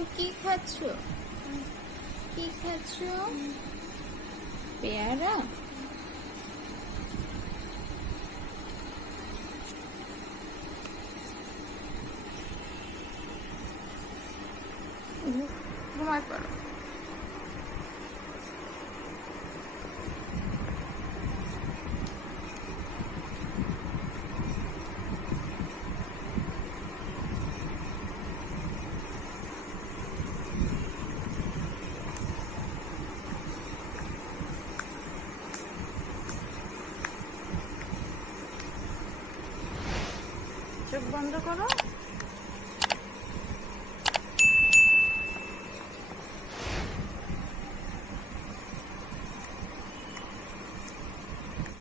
তুমি কি খাচ্ছো? কি খাচ্ছো? পেয়ারা? ঘুমায় পড়ো। চোখ বন্ধ করো।